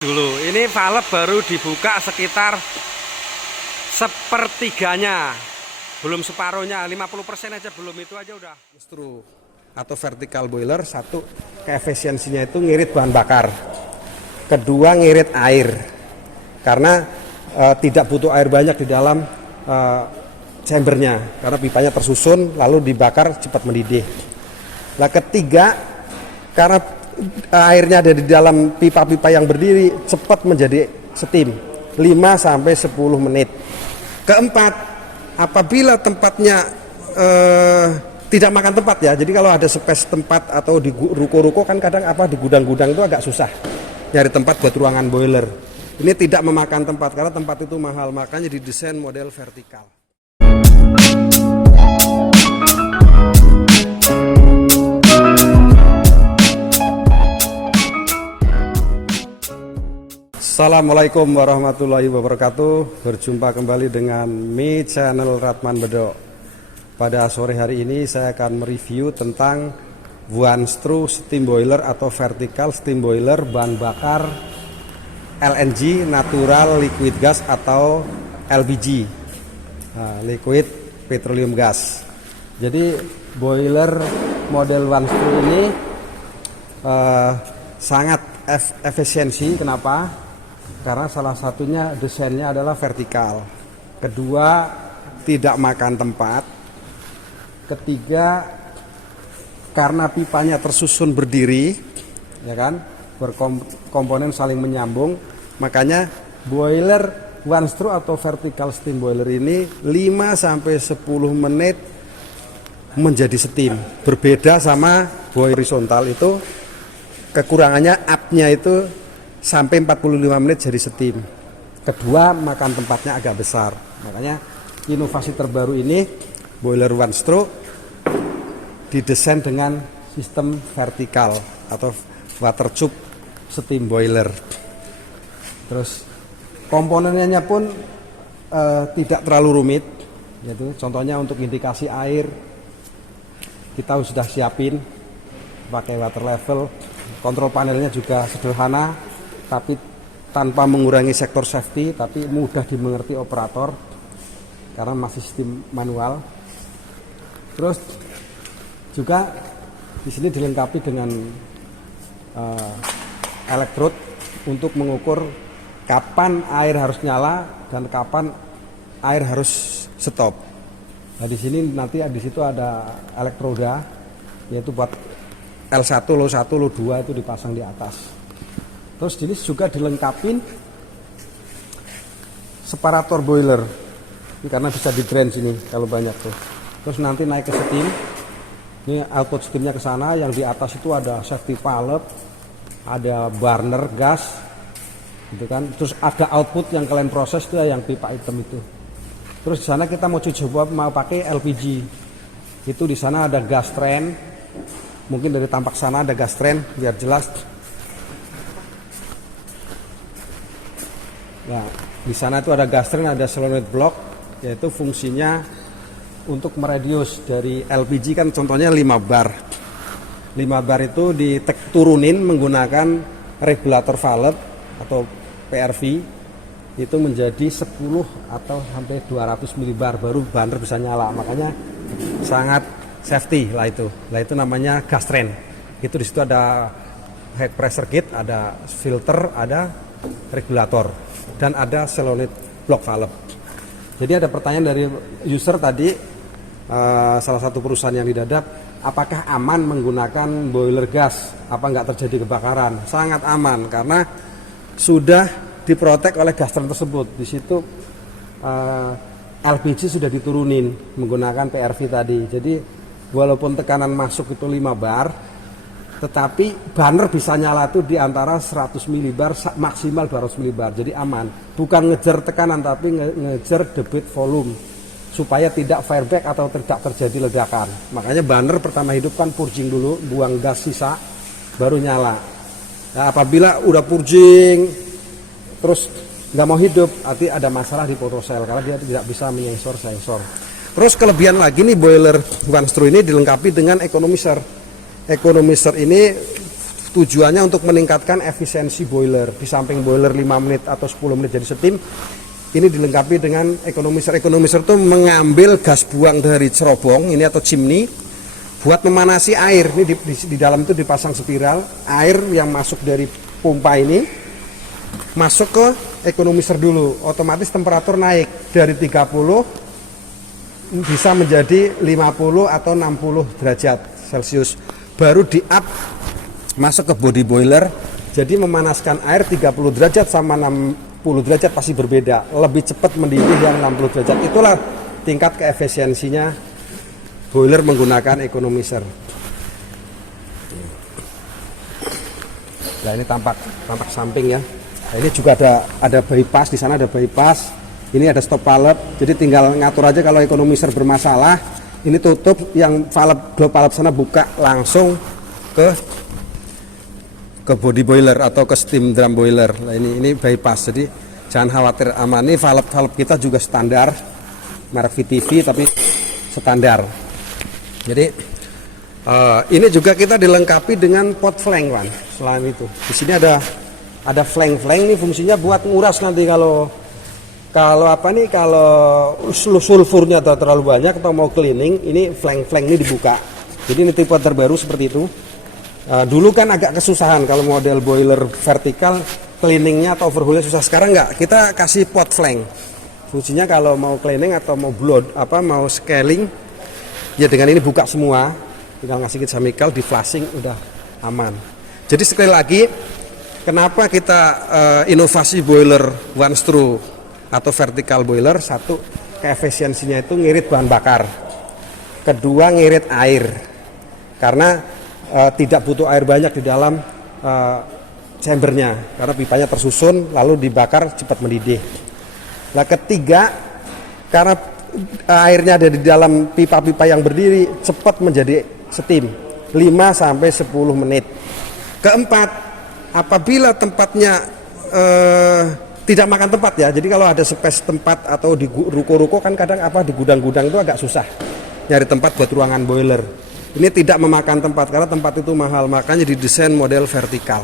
Dulu ini valve baru dibuka sekitar sepertiganya, belum separuhnya, 50% aja belum, itu aja udah. Justru atau vertical boiler, satu keefisiensinya itu ngirit bahan bakar, kedua ngirit air karena tidak butuh air banyak di dalam chambernya karena pipanya tersusun lalu dibakar cepat mendidih. Nah ketiga, karena airnya ada di dalam pipa-pipa yang berdiri, cepat menjadi steam 5-10 menit. Keempat, apabila tempatnya tidak makan tempat ya, jadi kalau ada space tempat atau di ruko-ruko kan kadang di gudang-gudang itu agak susah nyari tempat buat ruangan boiler. Ini tidak memakan tempat karena tempat itu mahal, makanya didesain model vertikal. Assalamualaikum warahmatullahi wabarakatuh. Berjumpa kembali dengan Mi Channel Ratman Bedok. Pada sore hari ini saya akan mereview tentang one screw steam boiler atau vertical steam boiler bahan bakar LNG, natural liquid gas atau LPG, liquid petroleum gas. Jadi boiler model one screw ini sangat efisiensi. Kenapa? Karena salah satunya desainnya adalah vertikal, kedua tidak makan tempat, ketiga karena pipanya tersusun berdiri, ya kan, berkomponen saling menyambung, makanya boiler one screw atau vertical steam boiler ini 5-10 menit menjadi steam. Berbeda sama boiler horizontal, itu kekurangannya up-nya itu sampai 45 menit jadi steam. Kedua, makan tempatnya agak besar. Makanya inovasi terbaru ini, boiler one stroke, didesain dengan sistem vertikal atau water tube steam boiler. Terus komponennya pun tidak terlalu rumit. Yaitu contohnya untuk indikasi air kita sudah siapin pakai water level. Kontrol panelnya juga sederhana, tapi tanpa mengurangi sektor safety, tapi mudah dimengerti operator karena masih sistem manual. Terus juga di sini dilengkapi dengan elektrod untuk mengukur kapan air harus nyala dan kapan air harus stop. Nah di sini nanti di situ ada elektroda, yaitu buat L1, Lo1, Lo2 itu dipasang di atas. Terus ini juga dilengkapi separator boiler, ini karena bisa di drain sini kalau banyak tuh. Terus nanti naik ke steam, ini output steamnya ke sana. Yang di atas itu ada safety valve, ada burner gas, gitu kan. Terus ada output yang kalian proses itu yang pipa hitam itu. Terus di sana kita mau coba mau pakai LPG, itu di sana ada gas train. Mungkin dari tampak sana ada gas train biar jelas. Nah, di sana itu ada gas train, ada solenoid block, yaitu fungsinya untuk meredius dari LPG kan contohnya 5 bar. 5 bar itu diturunin menggunakan regulator valve atau PRV, itu menjadi 10 atau sampai 200 mbar baru burner bisa nyala. Makanya sangat safety lah itu. Lah itu namanya gas train. Itu di situ ada high pressure gate, ada filter, ada regulator, dan ada solenoid block valve. Jadi ada pertanyaan dari user tadi, salah satu perusahaan yang didadap, apakah aman menggunakan boiler gas? Apa nggak terjadi kebakaran? Sangat aman karena sudah diprotek oleh gas train tersebut. Di situ LPG sudah diturunin menggunakan PRV tadi. Jadi walaupun tekanan masuk itu 5 bar, tetapi burner bisa nyala tuh di antara 100 mbar maksimal 200 mbar. Jadi aman. Bukan ngejar tekanan tapi ngejar debit volume supaya tidak fireback atau tidak terjadi ledakan. Makanya burner pertama hidup kan purging dulu, buang gas sisa baru nyala. Nah, apabila udah purging terus nggak mau hidup, arti ada masalah di photocell karena dia tidak bisa menyensor sensor. Terus kelebihan lagi nih boiler one screw ini dilengkapi dengan economizer. Economizer ini Tujuannya untuk meningkatkan efisiensi boiler. Di samping boiler 5 menit atau 10 menit jadi steam, ini dilengkapi dengan economizer. Economizer itu mengambil gas buang dari cerobong ini atau chimney buat memanasi air. Ini di dalam itu dipasang spiral, air yang masuk dari pompa ini masuk ke economizer dulu, otomatis temperatur naik dari 30 bisa menjadi 50 atau 60 derajat Celcius, baru di up masuk ke body boiler. Jadi memanaskan air 30 derajat sama 60 derajat pasti berbeda, lebih cepat mendidih yang 60 derajat. Itulah tingkat keefisiensinya boiler menggunakan economizer. Nah, ini tampak samping ya. Nah, ini juga ada bypass, di sana ada bypass. Ini ada stop valve. Jadi tinggal ngatur aja kalau economizer bermasalah, ini tutup, yang globe valve sana buka langsung ke body boiler atau ke steam drum boiler. Nah, ini bypass. Jadi jangan khawatir, aman. Ini valve kita juga standar merek VTV tapi standar. Jadi ini juga kita dilengkapi dengan pot flank, Wan. Selain itu, di sini ada flank ini fungsinya buat nguras nanti kalau sulfurnya terlalu banyak atau mau cleaning, ini flank ini dibuka. Jadi ini tipe terbaru seperti itu. Dulu kan agak kesusahan kalau model boiler vertikal, cleaningnya atau overhaulnya susah. Sekarang enggak, kita kasih pot flank. Fungsinya kalau mau cleaning atau mau mau scaling, ya dengan ini buka semua, tinggal ngasih chemical, di flashing udah aman. Jadi sekali lagi, kenapa kita inovasi boiler one screw atau vertical boiler? Satu, keefisiensinya itu ngirit bahan bakar. Kedua, ngirit air, karena tidak butuh air banyak di dalam chambernya, karena pipanya tersusun lalu dibakar cepat mendidih. Nah, ketiga, karena airnya ada di dalam pipa-pipa yang berdiri, cepat menjadi steam 5-10 menit. Keempat, apabila tempatnya tidak makan tempat ya, jadi kalau ada space tempat atau di ruko-ruko kan kadang di gudang-gudang itu agak susah nyari tempat buat ruangan boiler. Ini tidak memakan tempat karena tempat itu mahal, makanya didesain model vertikal.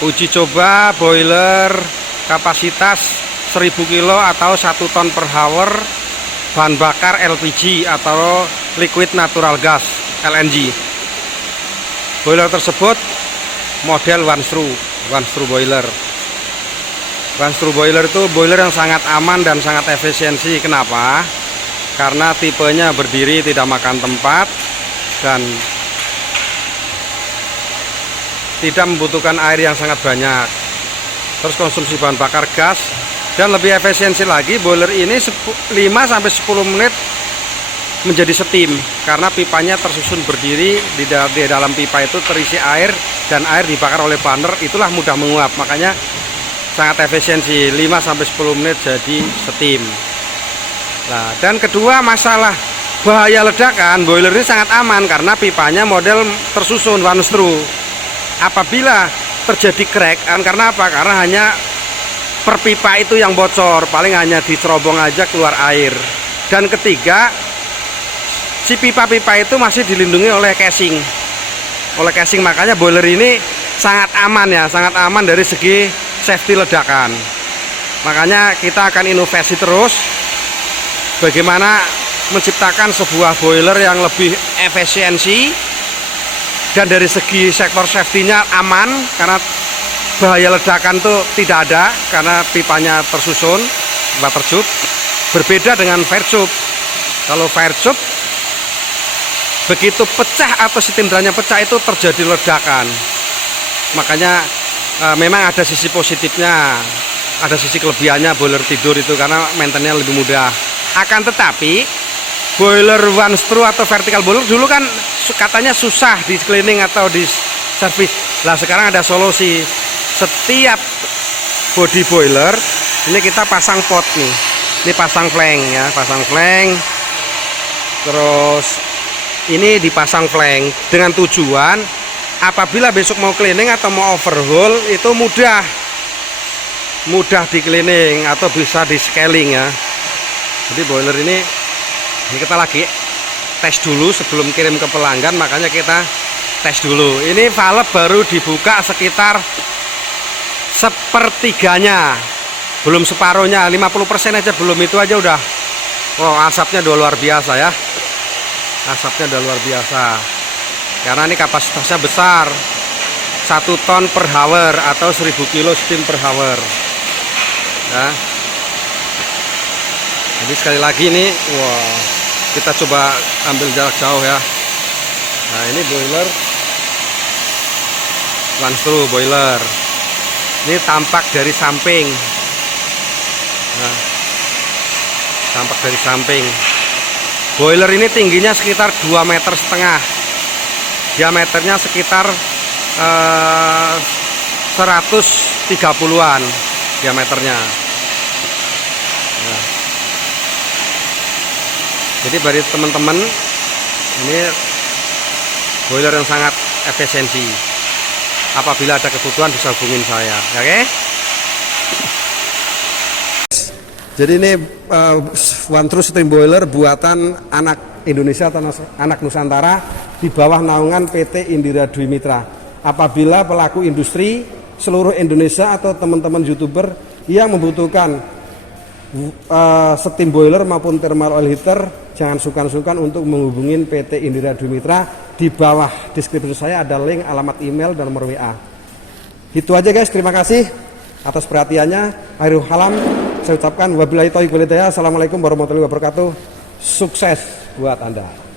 Uji coba boiler kapasitas 1000 kilo atau 1 ton per hour, bahan bakar LPG atau liquid natural gas LNG. Boiler tersebut model one screw boiler. One screw boiler itu boiler yang sangat aman dan sangat efisiensi. Kenapa? Karena tipenya berdiri, tidak makan tempat, dan tidak membutuhkan air yang sangat banyak. Terus konsumsi bahan bakar gas, dan lebih efisiensi lagi, boiler ini 5-10 menit menjadi steam karena pipanya tersusun berdiri. Di dalam pipa itu terisi air dan air dibakar oleh burner, itulah mudah menguap, makanya sangat efisiensi, 5-10 menit jadi steam. Nah, dan kedua, masalah bahaya ledakan, boiler ini sangat aman karena pipanya model tersusun one screw. Apabila terjadi crack, karena apa? Karena hanya per pipa itu yang bocor, paling hanya dicerobong aja keluar air. Dan ketiga, si pipa-pipa itu masih dilindungi oleh casing. Makanya boiler ini sangat aman ya, sangat aman dari segi safety ledakan. Makanya kita akan inovasi terus bagaimana menciptakan sebuah boiler yang lebih efisiensi dan dari segi sektor safety-nya aman, karena bahaya ledakan tuh tidak ada karena pipanya tersusun water tube. Berbeda dengan fire tube. Kalau fire tube begitu pecah atau steam drumnya pecah itu terjadi ledakan. Makanya memang ada sisi positifnya, ada sisi kelebihannya boiler tidur itu karena maintenance-nya lebih mudah. Akan tetapi boiler one screw atau vertical boiler dulu kan katanya susah di cleaning atau di service. Nah, sekarang ada solusi. Setiap body boiler ini kita pasang pot nih. Ini pasang flank ya, pasang flank. Terus ini dipasang flank dengan tujuan apabila besok mau cleaning atau mau overhaul itu mudah di cleaning atau bisa di scaling ya. Jadi boiler ini kita lagi tes dulu sebelum kirim ke pelanggan, makanya kita tes dulu. Ini valve baru dibuka sekitar sepertiganya, belum separuhnya, 50% aja belum, itu aja udah. Oh, asapnya udah luar biasa ya. Asapnya udah luar biasa. Karena ini kapasitasnya besar. 1 ton per hour atau 1000 kilo steam per hour. Ya. Jadi sekali lagi nih, wah, kita coba ambil jarak jauh ya. Nah, ini boiler one screw boiler. Ini tampak dari samping. Nah, tampak dari samping. Boiler ini tingginya sekitar 2,5 meter. Diameternya sekitar 130-an diameternya. Nah, jadi bagi teman-teman, ini boiler yang sangat efisiensi. Apabila ada kebutuhan bisa hubungin saya, oke? Jadi ini one true steam boiler buatan anak Indonesia atau anak Nusantara di bawah naungan PT Indira Dwi Mitra. Apabila pelaku industri seluruh Indonesia atau teman-teman YouTuber yang membutuhkan steam boiler maupun thermal oil heater, jangan sungkan-sungkan untuk menghubungi PT Indira Dwi Mitra. Di bawah deskripsi saya ada link, alamat email dan nomor WA. Itu aja guys, terima kasih atas perhatiannya. Akhirul kalam, saya ucapkan wabillahi taufiq wal hidayah. Assalamualaikum warahmatullahi wabarakatuh. Sukses buat Anda.